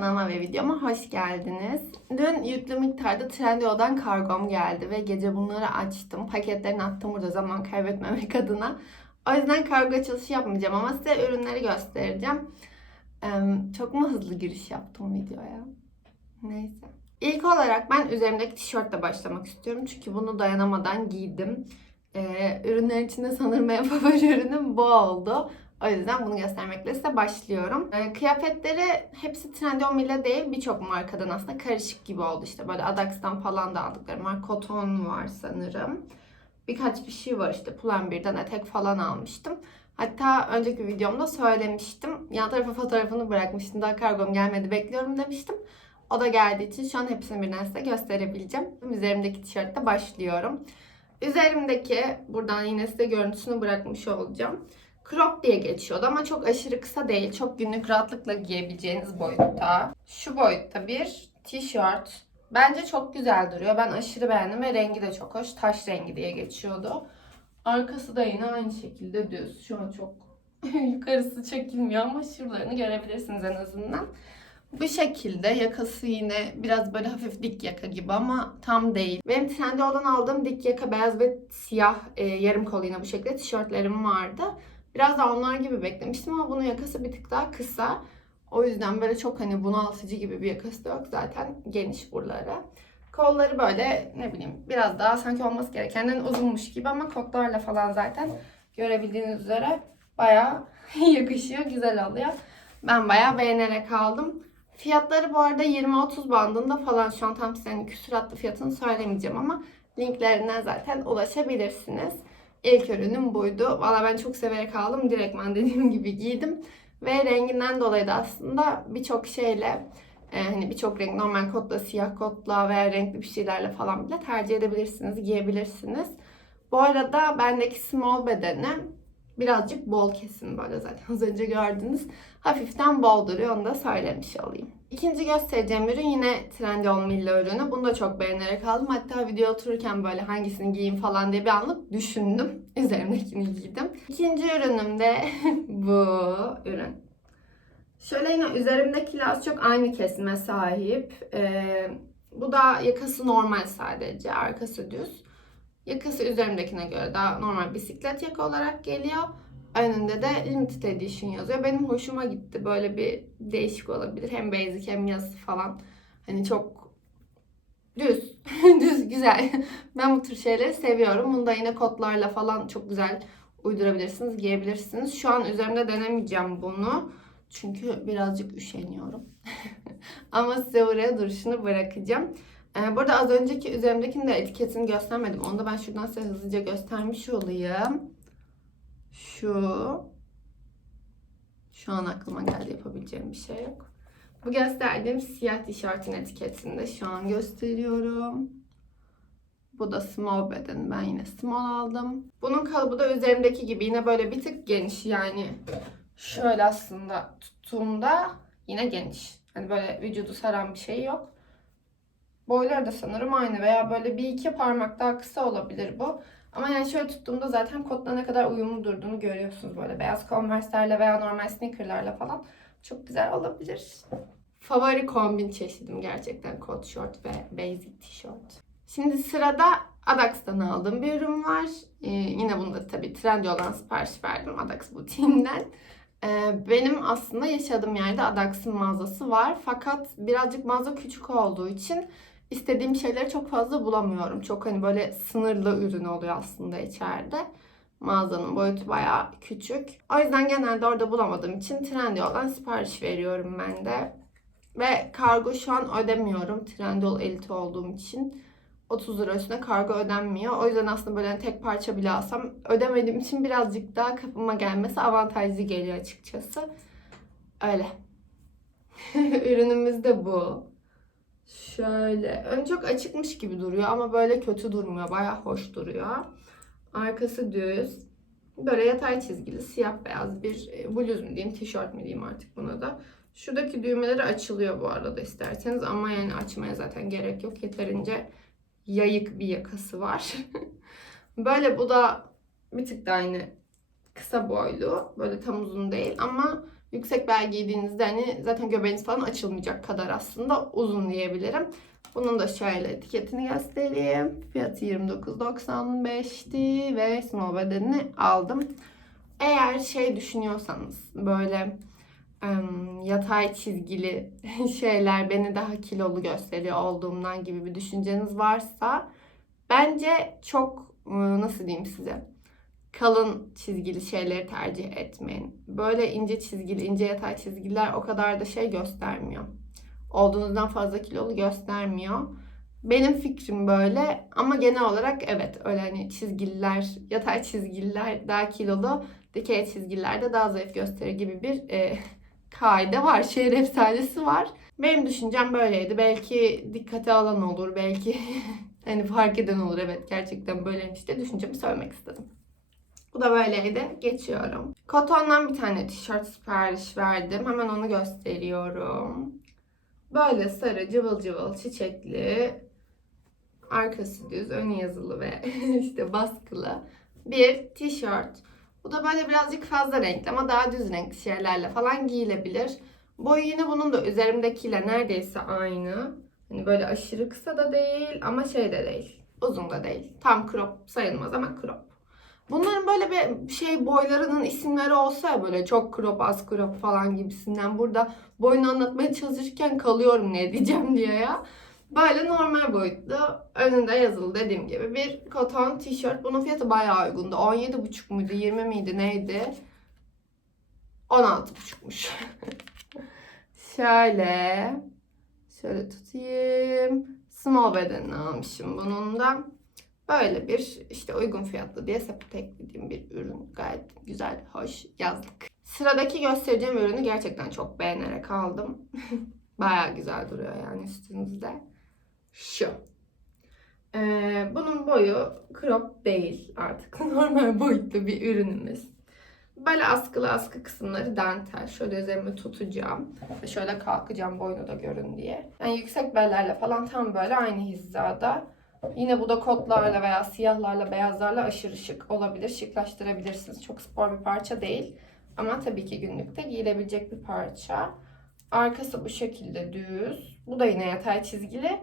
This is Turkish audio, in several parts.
kanalıma ve videoma hoş geldiniz. Dün yüklü miktarda Trendyol'dan kargom geldi ve gece bunları açtım. Paketlerini attım burada zaman kaybetmemek adına. O yüzden kargo açılışı yapmayacağım ama size ürünleri göstereceğim. Çok mu hızlı giriş yaptım videoya? Neyse. İlk olarak ben üzerimdeki tişörtle başlamak istiyorum. Çünkü bunu dayanamadan giydim. Ee, ürünlerin içinde sanırım en favori ürünüm bu oldu. O yüzden bunu göstermekle size başlıyorum. Ee, kıyafetleri hepsi Trendyol Mille değil birçok markadan aslında karışık gibi oldu. İşte böyle Adax'tan falan da aldıklarım var. Koton var sanırım. Birkaç bir şey var işte Pull&Bear'den etek falan almıştım. Hatta önceki videomda söylemiştim. Yan tarafa fotoğrafını bırakmıştım. Daha kargom gelmedi bekliyorum demiştim. O da geldiği için şu an hepsini birden size gösterebileceğim. Üzerimdeki tişörtle başlıyorum. Üzerimdeki buradan yine size görüntüsünü bırakmış olacağım. Crop diye geçiyordu ama çok aşırı kısa değil. Çok günlük rahatlıkla giyebileceğiniz boyutta. Şu boyutta bir tişört. Bence çok güzel duruyor. Ben aşırı beğendim ve rengi de çok hoş. Taş rengi diye geçiyordu. Arkası da yine aynı şekilde düz. Şu an çok yukarısı çekilmiyor ama şuralarını görebilirsiniz en azından. Bu şekilde yakası yine biraz böyle hafif dik yaka gibi ama tam değil. Benim Trendyol'dan aldığım dik yaka beyaz ve siyah e, yarım kol yine bu şekilde tişörtlerim vardı. Biraz da onlar gibi beklemiştim ama bunun yakası bir tık daha kısa. O yüzden böyle çok hani bunaltıcı gibi bir yakası da yok. Zaten geniş buraları. Kolları böyle ne bileyim biraz daha sanki olması gerekenden uzunmuş gibi ama kotlarla falan zaten görebildiğiniz üzere bayağı yakışıyor, güzel oluyor. Ben bayağı beğenerek aldım. Fiyatları bu arada 20-30 bandında falan şu an tam size hani küsuratlı fiyatını söylemeyeceğim ama linklerinden zaten ulaşabilirsiniz. İlk ürünüm buydu. Valla ben çok severek aldım. Direktman dediğim gibi giydim. Ve renginden dolayı da aslında birçok şeyle e, hani birçok renk normal kotla, siyah kotla veya renkli bir şeylerle falan bile tercih edebilirsiniz, giyebilirsiniz. Bu arada bendeki small bedeni birazcık bol kesin böyle zaten az önce gördünüz. Hafiften bol duruyor onu da söylemiş olayım. İkinci göstereceğim ürün yine Trendyol Milla ürünü. Bunu da çok beğenerek aldım. Hatta video otururken böyle hangisini giyeyim falan diye bir anlık düşündüm. Üzerimdekini giydim. İkinci ürünüm de bu ürün. Şöyle yine üzerimdeki laz çok aynı kesime sahip. Ee, bu da yakası normal sadece. Arkası düz. Yakası üzerimdekine göre daha normal bisiklet yaka olarak geliyor. Önünde de limited edition yazıyor. Benim hoşuma gitti. Böyle bir değişik olabilir. Hem basic hem yazı falan. Hani çok düz. düz güzel. Ben bu tür şeyleri seviyorum. Bunu da yine kotlarla falan çok güzel uydurabilirsiniz, giyebilirsiniz. Şu an üzerimde denemeyeceğim bunu. Çünkü birazcık üşeniyorum. Ama size oraya duruşunu bırakacağım. Ee, burada az önceki üzerimdekinin de etiketini göstermedim. Onu da ben şuradan size hızlıca göstermiş olayım. Şu. Şu an aklıma geldi yapabileceğim bir şey yok. Bu gösterdiğim siyah tişörtün etiketini de şu an gösteriyorum. Bu da small beden. Ben yine small aldım. Bunun kalıbı da üzerimdeki gibi yine böyle bir tık geniş. Yani şöyle aslında tuttuğumda yine geniş. Hani böyle vücudu saran bir şey yok. Boyları da sanırım aynı veya böyle bir iki parmak daha kısa olabilir bu. Ama yani şöyle tuttuğumda zaten kotla ne kadar uyumlu durduğunu görüyorsunuz böyle beyaz converse'lerle veya normal sneaker'larla falan. Çok güzel olabilir. Favori kombin çeşidim gerçekten kot short ve basic tişört. Şimdi sırada Adax'tan aldığım bir ürün var. Ee, yine bunu da tabii Trendyol'dan sipariş verdim Adax butiğinden. Ee, benim aslında yaşadığım yerde Adax'ın mağazası var. Fakat birazcık mağaza küçük olduğu için istediğim şeyleri çok fazla bulamıyorum. Çok hani böyle sınırlı ürün oluyor aslında içeride. Mağazanın boyutu bayağı küçük. O yüzden genelde orada bulamadığım için Trendyol'dan sipariş veriyorum ben de. Ve kargo şu an ödemiyorum. Trendyol Elite olduğum için. 30 lira üstüne kargo ödenmiyor. O yüzden aslında böyle hani tek parça bile alsam ödemediğim için birazcık daha kapıma gelmesi avantajlı geliyor açıkçası. Öyle. Ürünümüz de bu. Şöyle. Ön çok açıkmış gibi duruyor ama böyle kötü durmuyor. Baya hoş duruyor. Arkası düz. Böyle yatay çizgili siyah beyaz bir e, bluz mu diyeyim, tişört mü diyeyim artık buna da. Şuradaki düğmeleri açılıyor bu arada isterseniz ama yani açmaya zaten gerek yok. Yeterince yayık bir yakası var. böyle bu da bir tık da aynı kısa boylu. Böyle tam uzun değil ama Yüksek bel giydiğinizde hani zaten göbeğiniz falan açılmayacak kadar aslında uzun diyebilirim. Bunun da şöyle etiketini göstereyim. Fiyatı 29.95'ti ve small bedenini aldım. Eğer şey düşünüyorsanız böyle em, yatay çizgili şeyler beni daha kilolu gösteriyor olduğumdan gibi bir düşünceniz varsa bence çok e, nasıl diyeyim size kalın çizgili şeyleri tercih etmeyin. Böyle ince çizgili, ince yatay çizgiler o kadar da şey göstermiyor. Olduğunuzdan fazla kilolu göstermiyor. Benim fikrim böyle ama genel olarak evet öyle hani çizgiler, yatay çizgiler daha kilolu, dikey çizgiler de daha zayıf gösterir gibi bir e, kaide var. Şehir efsanesi var. Benim düşüncem böyleydi. Belki dikkate alan olur, belki hani fark eden olur. Evet gerçekten böyleymiş de düşüncemi söylemek istedim. Bu da böyleydi. Geçiyorum. Koton'dan bir tane tişört sipariş verdim. Hemen onu gösteriyorum. Böyle sarı cıvıl cıvıl çiçekli arkası düz, önü yazılı ve işte baskılı bir tişört. Bu da böyle birazcık fazla renkli ama daha düz renkli şeylerle falan giyilebilir. Boyu yine bunun da üzerimdekiyle neredeyse aynı. Hani böyle aşırı kısa da değil ama şey de değil. Uzun da değil. Tam crop sayılmaz ama crop. Bunların böyle bir şey boylarının isimleri olsa ya böyle çok crop az crop falan gibisinden burada boyunu anlatmaya çalışırken kalıyorum ne diyeceğim diye ya. Böyle normal boyutlu önünde yazılı dediğim gibi bir koton tişört. Bunun fiyatı bayağı uygundu. 17,5 muydu 20 miydi neydi? 16,5'muş. şöyle şöyle tutayım. Small bedenini almışım bunun da. Böyle bir işte uygun fiyatlı diye sepete eklediğim bir ürün. Gayet güzel, hoş, yazlık. Sıradaki göstereceğim ürünü gerçekten çok beğenerek aldım. Bayağı güzel duruyor yani üstünüzde. Şu. Ee, bunun boyu crop değil artık. Normal boyutlu bir ürünümüz. Böyle askılı askı kısımları dantel. Şöyle üzerime tutacağım. Şöyle kalkacağım boynu da görün diye. Yani yüksek bellerle falan tam böyle aynı hizada. Yine bu da kotlarla veya siyahlarla, beyazlarla aşırı şık olabilir. Şıklaştırabilirsiniz. Çok spor bir parça değil. Ama tabii ki günlükte giyilebilecek bir parça. Arkası bu şekilde düz. Bu da yine yatay çizgili.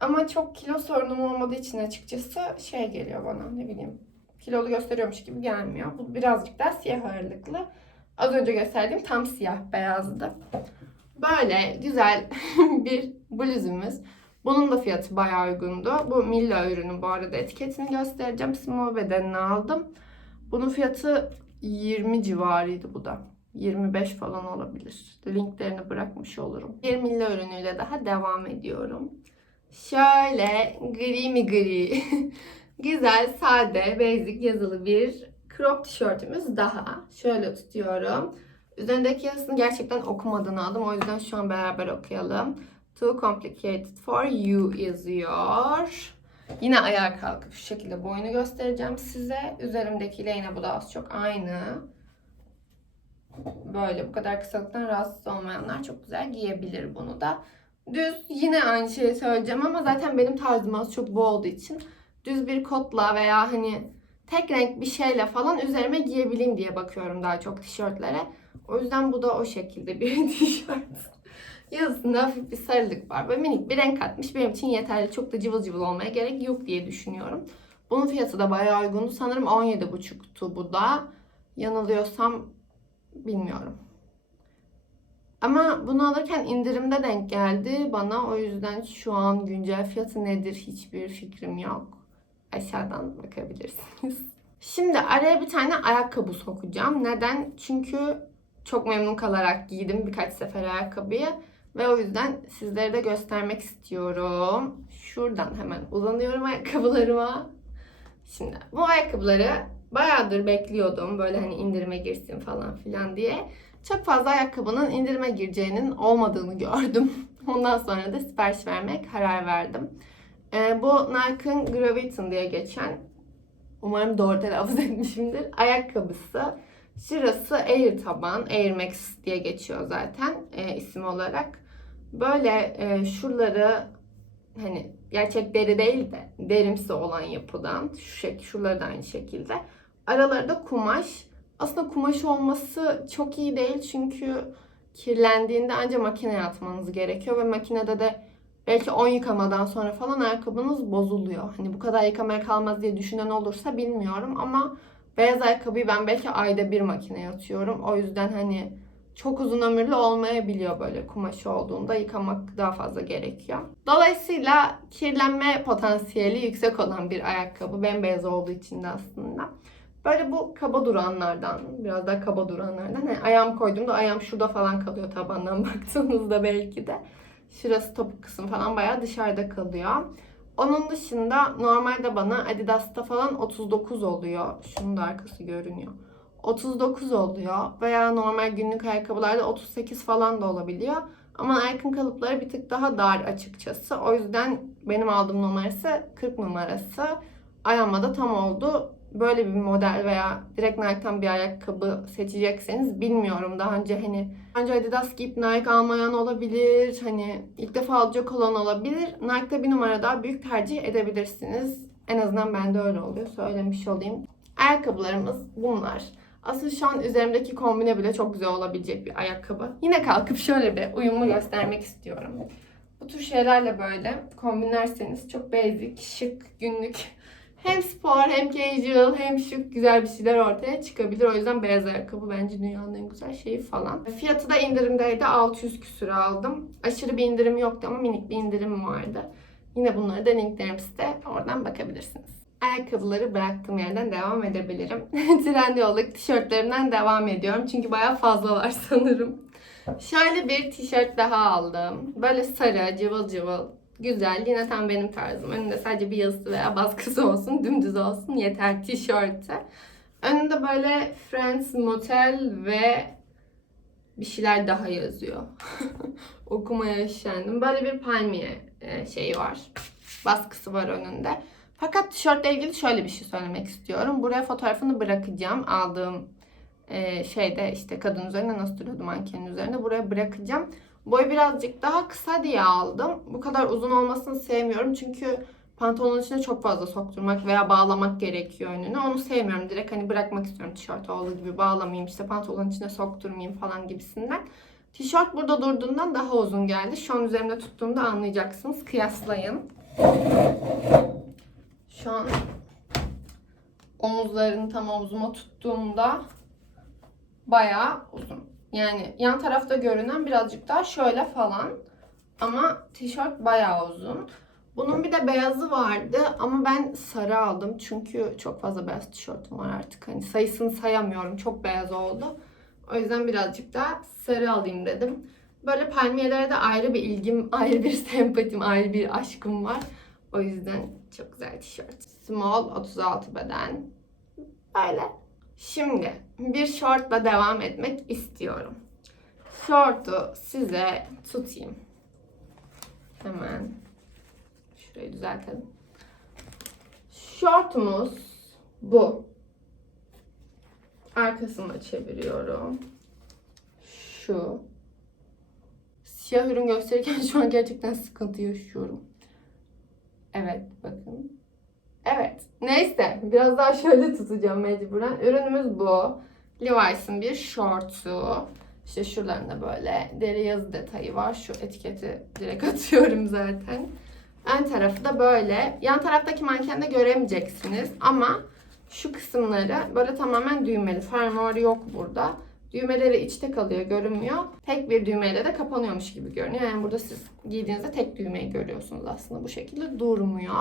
Ama çok kilo sorunum olmadığı için açıkçası şey geliyor bana ne bileyim. Kilolu gösteriyormuş gibi gelmiyor. Bu birazcık daha siyah ağırlıklı. Az önce gösterdiğim tam siyah beyazdı. Böyle güzel bir bluzumuz. Bunun da fiyatı bayağı uygundu. Bu Milla ürünü bu arada etiketini göstereceğim. Small bedenini aldım. Bunun fiyatı 20 civarıydı bu da. 25 falan olabilir. Linklerini bırakmış olurum. Bir Milla ürünüyle daha devam ediyorum. Şöyle gri mi gri. Güzel, sade, basic yazılı bir crop tişörtümüz daha. Şöyle tutuyorum. Üzerindeki yazısını gerçekten okumadığını aldım. O yüzden şu an beraber okuyalım. Too complicated for you yazıyor. Yine ayağa kalkıp şu şekilde boynu göstereceğim size. Üzerimdekiyle yine bu da az çok aynı. Böyle bu kadar kısalıktan rahatsız olmayanlar çok güzel giyebilir bunu da. Düz yine aynı şeyi söyleyeceğim ama zaten benim tarzım az çok bu olduğu için düz bir kotla veya hani tek renk bir şeyle falan üzerime giyebileyim diye bakıyorum daha çok tişörtlere. O yüzden bu da o şekilde bir tişört. Yazısında hafif bir sarılık var. Böyle minik bir renk katmış. Benim için yeterli. Çok da cıvıl cıvıl olmaya gerek yok diye düşünüyorum. Bunun fiyatı da bayağı uygundu. Sanırım 17,5'tu bu da. Yanılıyorsam bilmiyorum. Ama bunu alırken indirimde denk geldi bana. O yüzden şu an güncel fiyatı nedir hiçbir fikrim yok. Aşağıdan bakabilirsiniz. Şimdi araya bir tane ayakkabı sokacağım. Neden? Çünkü çok memnun kalarak giydim birkaç sefer ayakkabıyı. Ve o yüzden sizlere de göstermek istiyorum. Şuradan hemen uzanıyorum ayakkabılarıma. Şimdi bu ayakkabıları bayağıdır bekliyordum. Böyle hani indirime girsin falan filan diye. Çok fazla ayakkabının indirime gireceğinin olmadığını gördüm. Ondan sonra da sipariş vermeye karar verdim. Ee, bu Nike'ın Graviton diye geçen umarım doğru telaffuz etmişimdir. Ayakkabısı. Şurası Air taban, Air Max diye geçiyor zaten e, isim olarak. Böyle e, şuraları hani gerçek deri değil de derimsi olan yapıdan şu şekil, şuraları da aynı şekilde. Araları da kumaş. Aslında kumaş olması çok iyi değil çünkü kirlendiğinde ancak makineye atmanız gerekiyor ve makinede de belki 10 yıkamadan sonra falan ayakkabınız bozuluyor. Hani bu kadar yıkamaya kalmaz diye düşünen olursa bilmiyorum ama beyaz ayakkabıyı ben belki ayda bir makineye atıyorum. O yüzden hani çok uzun ömürlü olmayabiliyor böyle kumaşı olduğunda yıkamak daha fazla gerekiyor. Dolayısıyla kirlenme potansiyeli yüksek olan bir ayakkabı bembeyaz olduğu için de aslında. Böyle bu kaba duranlardan, biraz daha kaba duranlardan. Hani ayağım koyduğumda ayağım şurada falan kalıyor tabandan baktığınızda belki de. Şurası topuk kısım falan bayağı dışarıda kalıyor. Onun dışında normalde bana Adidas'ta falan 39 oluyor. Şunun da arkası görünüyor. 39 oluyor veya normal günlük ayakkabılarda 38 falan da olabiliyor. Ama Nike'ın kalıpları bir tık daha dar açıkçası. O yüzden benim aldığım numarası 40 numarası. Ayağıma da tam oldu. Böyle bir model veya direkt Nike'tan bir ayakkabı seçecekseniz bilmiyorum. Daha önce hani önce Adidas giyip Nike almayan olabilir. Hani ilk defa alacak olan olabilir. Nike'da bir numara daha büyük tercih edebilirsiniz. En azından bende öyle oluyor. Söylemiş olayım. Ayakkabılarımız bunlar. Asıl şu an üzerimdeki kombine bile çok güzel olabilecek bir ayakkabı. Yine kalkıp şöyle bir uyumu göstermek istiyorum. Bu tür şeylerle böyle kombinlerseniz çok basic, şık, günlük hem spor hem casual hem şık güzel bir şeyler ortaya çıkabilir. O yüzden beyaz ayakkabı bence dünyanın en güzel şeyi falan. Fiyatı da indirimdeydi. 600 küsür aldım. Aşırı bir indirim yoktu ama minik bir indirim vardı. Yine bunları da linklerim site. Oradan bakabilirsiniz. Ayakkabıları bıraktığım yerden devam edebilirim. Trendyol'daki tişörtlerimden devam ediyorum. Çünkü bayağı fazla var sanırım. Şöyle bir tişört daha aldım. Böyle sarı, cıvıl cıvıl. Güzel. Yine tam benim tarzım. Önünde sadece bir yazısı veya baskısı olsun. Dümdüz olsun. Yeter tişörtü. Önünde böyle Friends Motel ve bir şeyler daha yazıyor. Okumaya üşendim. Böyle bir palmiye e, şeyi var. Baskısı var önünde. Fakat tişörtle ilgili şöyle bir şey söylemek istiyorum. Buraya fotoğrafını bırakacağım. Aldığım e, şeyde işte kadın üzerine nasıl duruyordu mankenin üzerinde. Buraya bırakacağım. Boy birazcık daha kısa diye aldım. Bu kadar uzun olmasını sevmiyorum. Çünkü pantolonun içine çok fazla sokturmak veya bağlamak gerekiyor önünü. Onu sevmiyorum. Direkt hani bırakmak istiyorum tişört olduğu gibi bağlamayayım işte pantolonun içine sokturmayayım falan gibisinden. Tişört burada durduğundan daha uzun geldi. Şu an üzerimde tuttuğumda anlayacaksınız. Kıyaslayın. Şu an omuzlarını tam omzuma tuttuğumda bayağı uzun. Yani yan tarafta görünen birazcık daha şöyle falan. Ama tişört bayağı uzun. Bunun bir de beyazı vardı ama ben sarı aldım. Çünkü çok fazla beyaz tişörtüm var artık. Hani sayısını sayamıyorum. Çok beyaz oldu. O yüzden birazcık daha sarı alayım dedim. Böyle palmiyelere de ayrı bir ilgim, ayrı bir sempatim, ayrı bir aşkım var. O yüzden çok güzel tişört. Small 36 beden. Böyle. Şimdi bir şortla devam etmek istiyorum. Şortu size tutayım. Hemen şurayı düzeltelim. Şortumuz bu. Arkasını çeviriyorum. Şu. Siyah ürün gösterirken şu an gerçekten sıkıntı yaşıyorum. Evet bakın. Evet. Neyse. Biraz daha şöyle tutacağım mecburen. Ürünümüz bu. Levi's'ın bir şortu. İşte şuralarında böyle deri yazı detayı var. Şu etiketi direkt atıyorum zaten. Ön tarafı da böyle. Yan taraftaki mankende göremeyeceksiniz. Ama şu kısımları böyle tamamen düğmeli. Fermuar yok burada. Düğmeleri içte kalıyor, görünmüyor. Tek bir düğmeyle de kapanıyormuş gibi görünüyor. Yani burada siz giydiğinizde tek düğmeyi görüyorsunuz aslında. Bu şekilde durmuyor.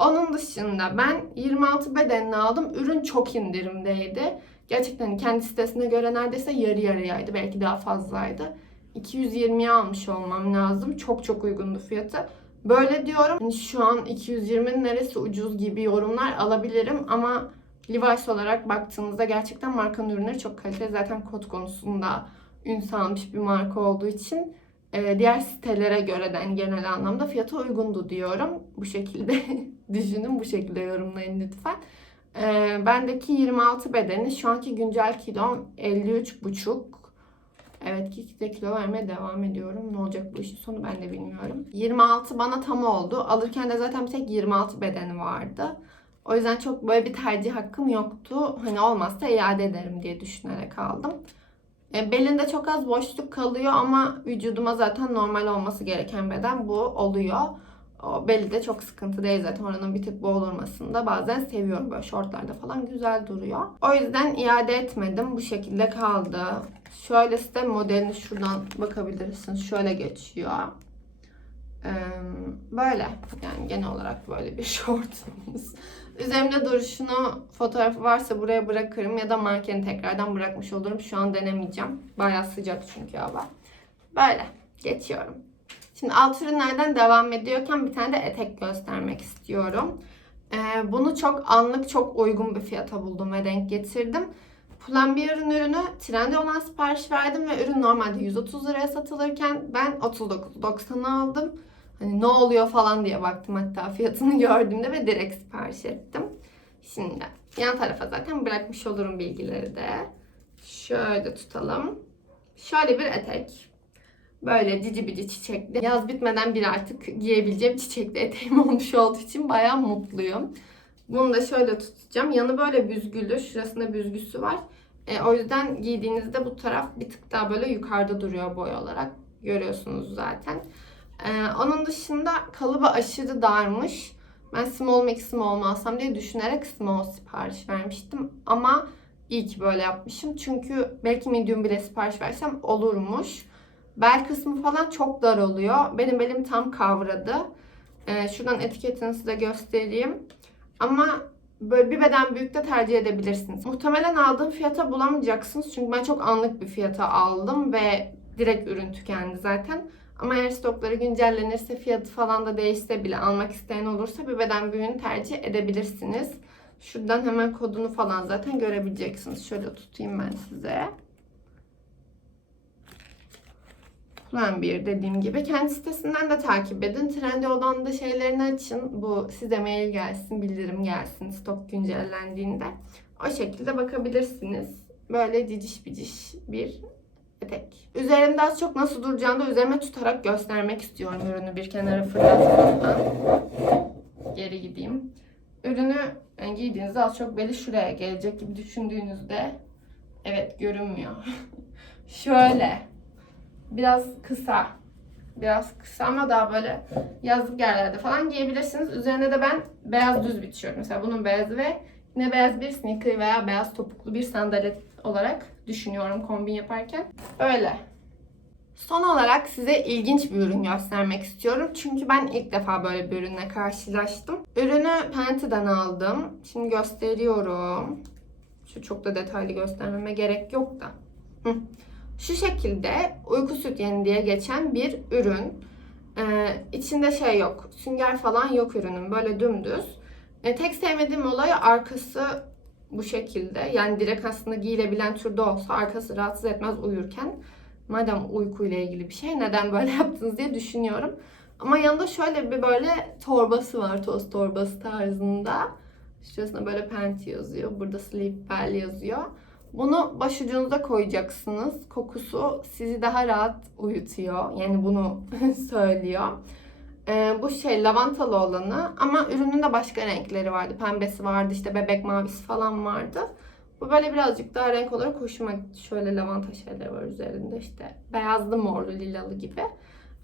Onun dışında ben 26 bedenini aldım. Ürün çok indirimdeydi. Gerçekten kendi sitesine göre neredeyse yarı yarıyaydı. Belki daha fazlaydı. 220'ye almış olmam lazım. Çok çok uygundu fiyatı. Böyle diyorum. Hani şu an 220'nin neresi ucuz gibi yorumlar alabilirim ama Levi's olarak baktığınızda gerçekten markanın ürünleri çok kaliteli. Zaten kod konusunda ün salmış bir marka olduğu için e, diğer sitelere göreden genel anlamda fiyatı uygundu diyorum. Bu şekilde düşünün, bu şekilde yorumlayın lütfen. E, bendeki 26 bedeni şu anki güncel kilom 53,5. Evet ki de kilo vermeye devam ediyorum. Ne olacak bu işin sonu ben de bilmiyorum. 26 bana tam oldu. Alırken de zaten tek 26 bedeni vardı. O yüzden çok böyle bir tercih hakkım yoktu. Hani olmazsa iade ederim diye düşünerek aldım. E, belinde çok az boşluk kalıyor ama vücuduma zaten normal olması gereken beden bu oluyor. O belli de çok sıkıntı değil zaten oranın bir tık bol olmasını da bazen seviyorum böyle şortlarda falan güzel duruyor. O yüzden iade etmedim bu şekilde kaldı. Şöyle de modelini şuradan bakabilirsiniz şöyle geçiyor. Ee, böyle yani genel olarak böyle bir şortumuz. Üzerimde duruşunu fotoğrafı varsa buraya bırakırım ya da mankeni tekrardan bırakmış olurum. Şu an denemeyeceğim. Bayağı sıcak çünkü hava. Böyle geçiyorum. Şimdi alt ürünlerden devam ediyorken bir tane de etek göstermek istiyorum. Ee, bunu çok anlık çok uygun bir fiyata buldum ve denk getirdim. Pull&Bear'ın ürünü Trendyol'dan sipariş verdim ve ürün normalde 130 liraya satılırken ben 39.90'a aldım. Hani ne oluyor falan diye baktım hatta fiyatını gördüğümde ve direkt sipariş ettim. Şimdi yan tarafa zaten bırakmış olurum bilgileri de. Şöyle tutalım. Şöyle bir etek. Böyle cici bici çiçekli. Yaz bitmeden bir artık giyebileceğim çiçekli eteğim olmuş olduğu için bayağı mutluyum. Bunu da şöyle tutacağım. Yanı böyle büzgülü. Şurasında büzgüsü var. E, o yüzden giydiğinizde bu taraf bir tık daha böyle yukarıda duruyor boy olarak. Görüyorsunuz zaten. E, onun dışında kalıbı aşırı darmış. Ben small mi small mu diye düşünerek small sipariş vermiştim. Ama iyi ki böyle yapmışım. Çünkü belki medium bile sipariş versem olurmuş. Bel kısmı falan çok dar oluyor. Benim belim tam kavradı. Ee, şuradan etiketini size göstereyim. Ama böyle bir beden büyük de tercih edebilirsiniz. Muhtemelen aldığım fiyata bulamayacaksınız. Çünkü ben çok anlık bir fiyata aldım ve direkt ürün tükendi zaten. Ama eğer stokları güncellenirse fiyatı falan da değişse bile almak isteyen olursa bir beden büyüğünü tercih edebilirsiniz. Şuradan hemen kodunu falan zaten görebileceksiniz. Şöyle tutayım ben size. Plan bir dediğim gibi. Kendi sitesinden de takip edin. Trendyol'dan da şeylerini açın. Bu size mail gelsin, bildirim gelsin stok güncellendiğinde. O şekilde bakabilirsiniz. Böyle ciciş biciş bir etek. Üzerimde az çok nasıl duracağını da üzerime tutarak göstermek istiyorum ürünü bir kenara fırlatmadan. Geri gideyim. Ürünü yani giydiğinizde az çok beli şuraya gelecek gibi düşündüğünüzde evet görünmüyor. Şöyle biraz kısa. Biraz kısa ama daha böyle yazlık yerlerde falan giyebilirsiniz. Üzerine de ben beyaz düz bir. Mesela bunun beyazı ve yine beyaz bir sneaker veya beyaz topuklu bir sandalet olarak düşünüyorum kombin yaparken. Öyle. Son olarak size ilginç bir ürün göstermek istiyorum. Çünkü ben ilk defa böyle bir ürünle karşılaştım. Ürünü Penti'den aldım. Şimdi gösteriyorum. Şu çok da detaylı göstermeme gerek yok da. Hı. Şu şekilde uyku sütyeni diye geçen bir ürün. Ee, içinde şey yok. Sünger falan yok ürünün. Böyle dümdüz. Ee, tek sevmediğim olay arkası bu şekilde. Yani direkt aslında giyilebilen türde olsa arkası rahatsız etmez uyurken. Madem uykuyla ilgili bir şey neden böyle yaptınız diye düşünüyorum. Ama yanında şöyle bir böyle torbası var. Toz torbası tarzında. Şurasında böyle Penti yazıyor. Burada Sleep Well yazıyor. Bunu başucunuza koyacaksınız. Kokusu sizi daha rahat uyutuyor. Yani bunu söylüyor. Ee, bu şey lavantalı olanı ama ürünün de başka renkleri vardı. Pembesi vardı, işte bebek mavisi falan vardı. Bu böyle birazcık daha renk olarak hoşuma gitti. Şöyle lavanta şeyler var üzerinde işte. Beyazlı, morlu, lilalı gibi.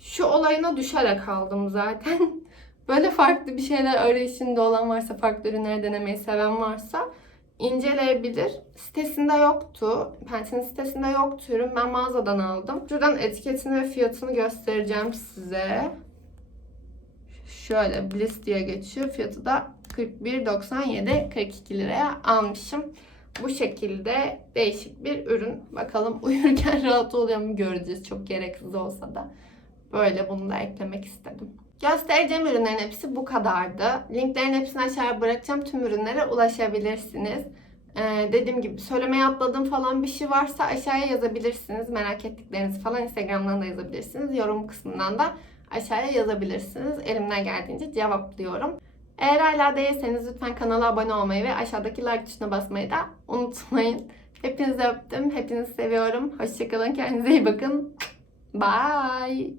Şu olayına düşerek aldım zaten. böyle farklı bir şeyler arayışında olan varsa, farklı ürünler denemeyi seven varsa inceleyebilir. Sitesinde yoktu. Penti'nin sitesinde yoktu ürün. Ben mağazadan aldım. Şuradan etiketini ve fiyatını göstereceğim size. Şöyle Bliss diye geçiyor. Fiyatı da 41.97 42 liraya almışım. Bu şekilde değişik bir ürün. Bakalım uyurken rahat oluyor mu göreceğiz. Çok gereksiz olsa da. Böyle bunu da eklemek istedim. Göstereceğim ürünlerin hepsi bu kadardı. Linklerin hepsini aşağıya bırakacağım. Tüm ürünlere ulaşabilirsiniz. Ee, dediğim gibi söylemeye atladığım falan bir şey varsa aşağıya yazabilirsiniz. Merak ettiklerinizi falan Instagram'dan da yazabilirsiniz. Yorum kısmından da aşağıya yazabilirsiniz. Elimden geldiğince cevaplıyorum. Eğer hala değilseniz lütfen kanala abone olmayı ve aşağıdaki like tuşuna basmayı da unutmayın. Hepinizi öptüm. Hepinizi seviyorum. Hoşçakalın. Kendinize iyi bakın. Bye.